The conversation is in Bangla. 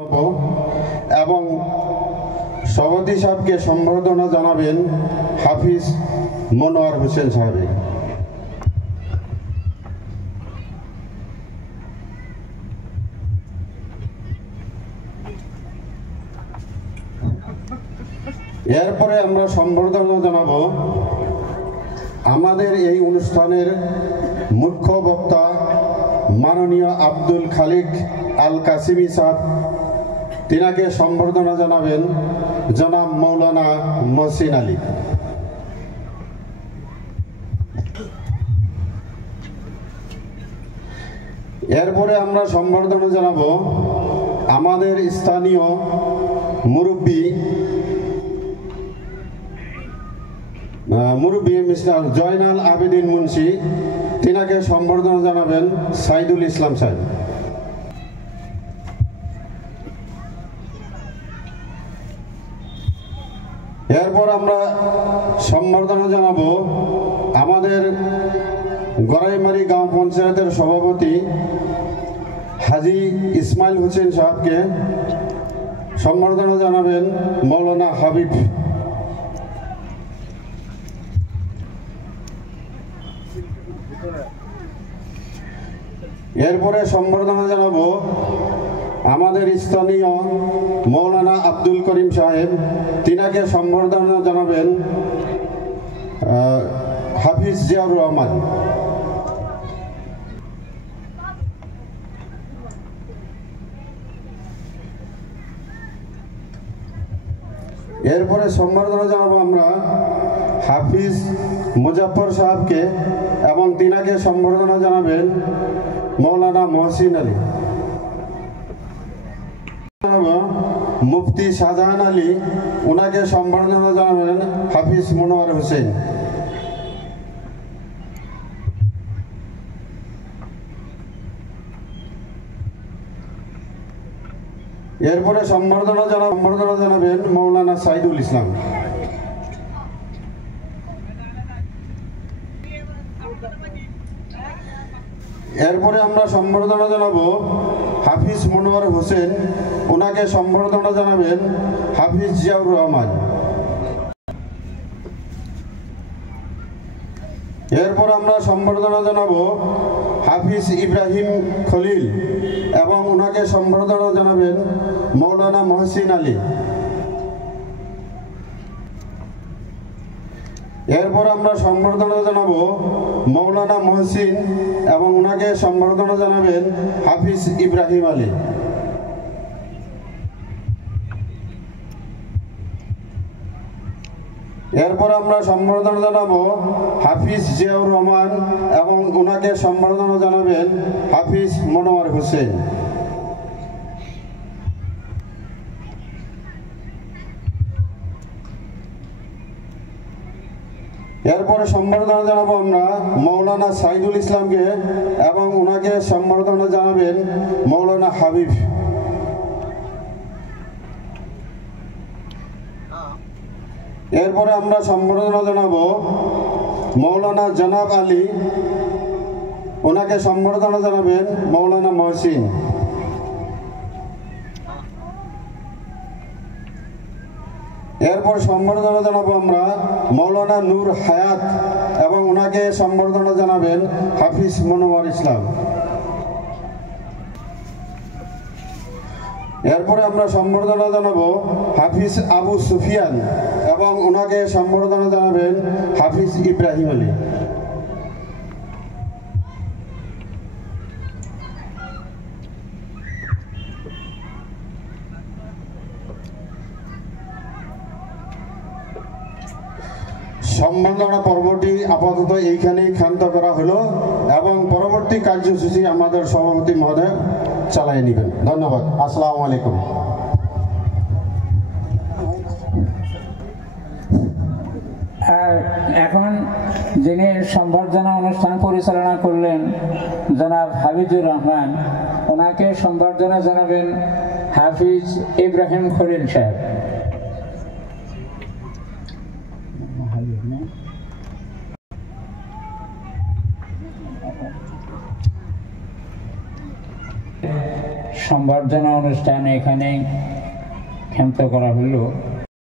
এবং সভাপতি সাহেবকে সম্বর্ধনা জানাবেন হাফিজ মনোয়ার হোসেন সাহেব। এরপরে আমরা সম্বর্ধনা জানাবো আমাদের এই অনুষ্ঠানের মুখ্য বক্তা মাননীয় আব্দুল খালিক আল কাসিমি সাহেব। তিনাকে সম্বর্ধনা জানাবেন জনাব মৌলানা মহসিন আলী। এরপরে আমরা সম্বর্ধনা জানাবো আমাদের স্থানীয় মুরব্বী মিস্টার জয়নাল আবেদিন মুন্সি। তিনাকে সম্বর্ধনা জানাবেন সাইদুল ইসলাম সাহেব। এরপর আমরা সম্বর্ধনা জানাবো আমাদের গড়াইমারি গ্রাম পঞ্চায়েতের সভাপতি হাজী ইসমাইল হোসেন সাহেবকে। সম্বর্ধনা জানাবেন মৌলানা হাবিব। এরপরে সম্বর্ধনা জানাবো আমাদের স্থানীয় মৌলানা আব্দুল করিম সাহেব। তিনাকে সম্বর্ধনা জানাবেন হাফিজ জিয়াউর রহমান। এরপরে সম্বর্ধনা জানাবো আমরা হাফিজ মুজাফর সাহেবকে এবং তিনাকে সম্বর্ধনা জানাবেন মৌলানা মহসিন আলী। মুফতি শাহজাহান আলী, ওনাকে সম্বর্ধনা জানাবেন হাফিজ মনোয়ার হোসেন। এরপরে সম্বর্ধনা জানাবেন মৌলানা সাইদুল ইসলাম। এরপরে আমরা সম্বর্ধনা জানাবো হাফিজ মনোয়ার হোসেন, ওনাকে সম্বর্ধনা জানাবেন হাফিজ জিয়াউর রহমান। এরপর আমরা সম্বর্ধনা জানাবো হাফিজ ইব্রাহিম খলিল এবং ওনাকে সম্বর্ধনা জানাবেন মৌলানা মহসিন আলী। এরপর আমরা সম্বর্ধনা জানাবো মৌলানা মহসিন এবং ওনাকে সম্বর্ধনা জানাবেন হাফিজ ইব্রাহিম আলী। এরপর আমরা সম্বর্ধনা জানাবো হাফিজ জিয়াউর রহমান এবং ওনাকে সম্বর্ধনা জানাবেন হাফিজ মনোয়ার হোসেন। এরপরে সম্বর্ধনা জানাবো আমরা মৌলানা সাইদুল ইসলামকে এবং ওনাকে সম্বর্ধনা জানাবেন মৌলানা হাবিব। এরপরে আমরা সম্বর্ধনা জানাবো মৌলানা জনাব আলী, ওনাকে সম্বর্ধনা জানাবেন মৌলানা মহসিন। এরপর সম্বর্ধনা জানাবো আমরা মৌলানা নূর হায়াত এবং ওনাকে সম্বর্ধনা জানাবেন হাফিজ মনোয়ার ইসলাম। এরপরে আমরা সম্বর্ধনা জানাবো হাফিজ আবু সুফিয়ান এবং ওনাকে সম্বর্ধনা জানাবেন হাফিজ ইব্রাহিম আলী। সম্বর্ধনা পর্বটি আপাতত এইখানেই ক্ষান্ত করা হলো এবং পরবর্তী কার্যসূচি আমাদের সভাপতি মহোদয় চালিয়ে নেবেন। ধন্যবাদ। আসসালামু আলাইকুম। এখন যিনি সম্বর্ধনা অনুষ্ঠান পরিচালনা করলেন জনাব হাবিজুর রহমান, ওনাকে সম্বর্ধনা জানাবেন হাফিজ ইব্রাহিম খলিল সাহেব। সম্বর্ধনা অনুষ্ঠান এখানে ক্ষান্ত করা হলো।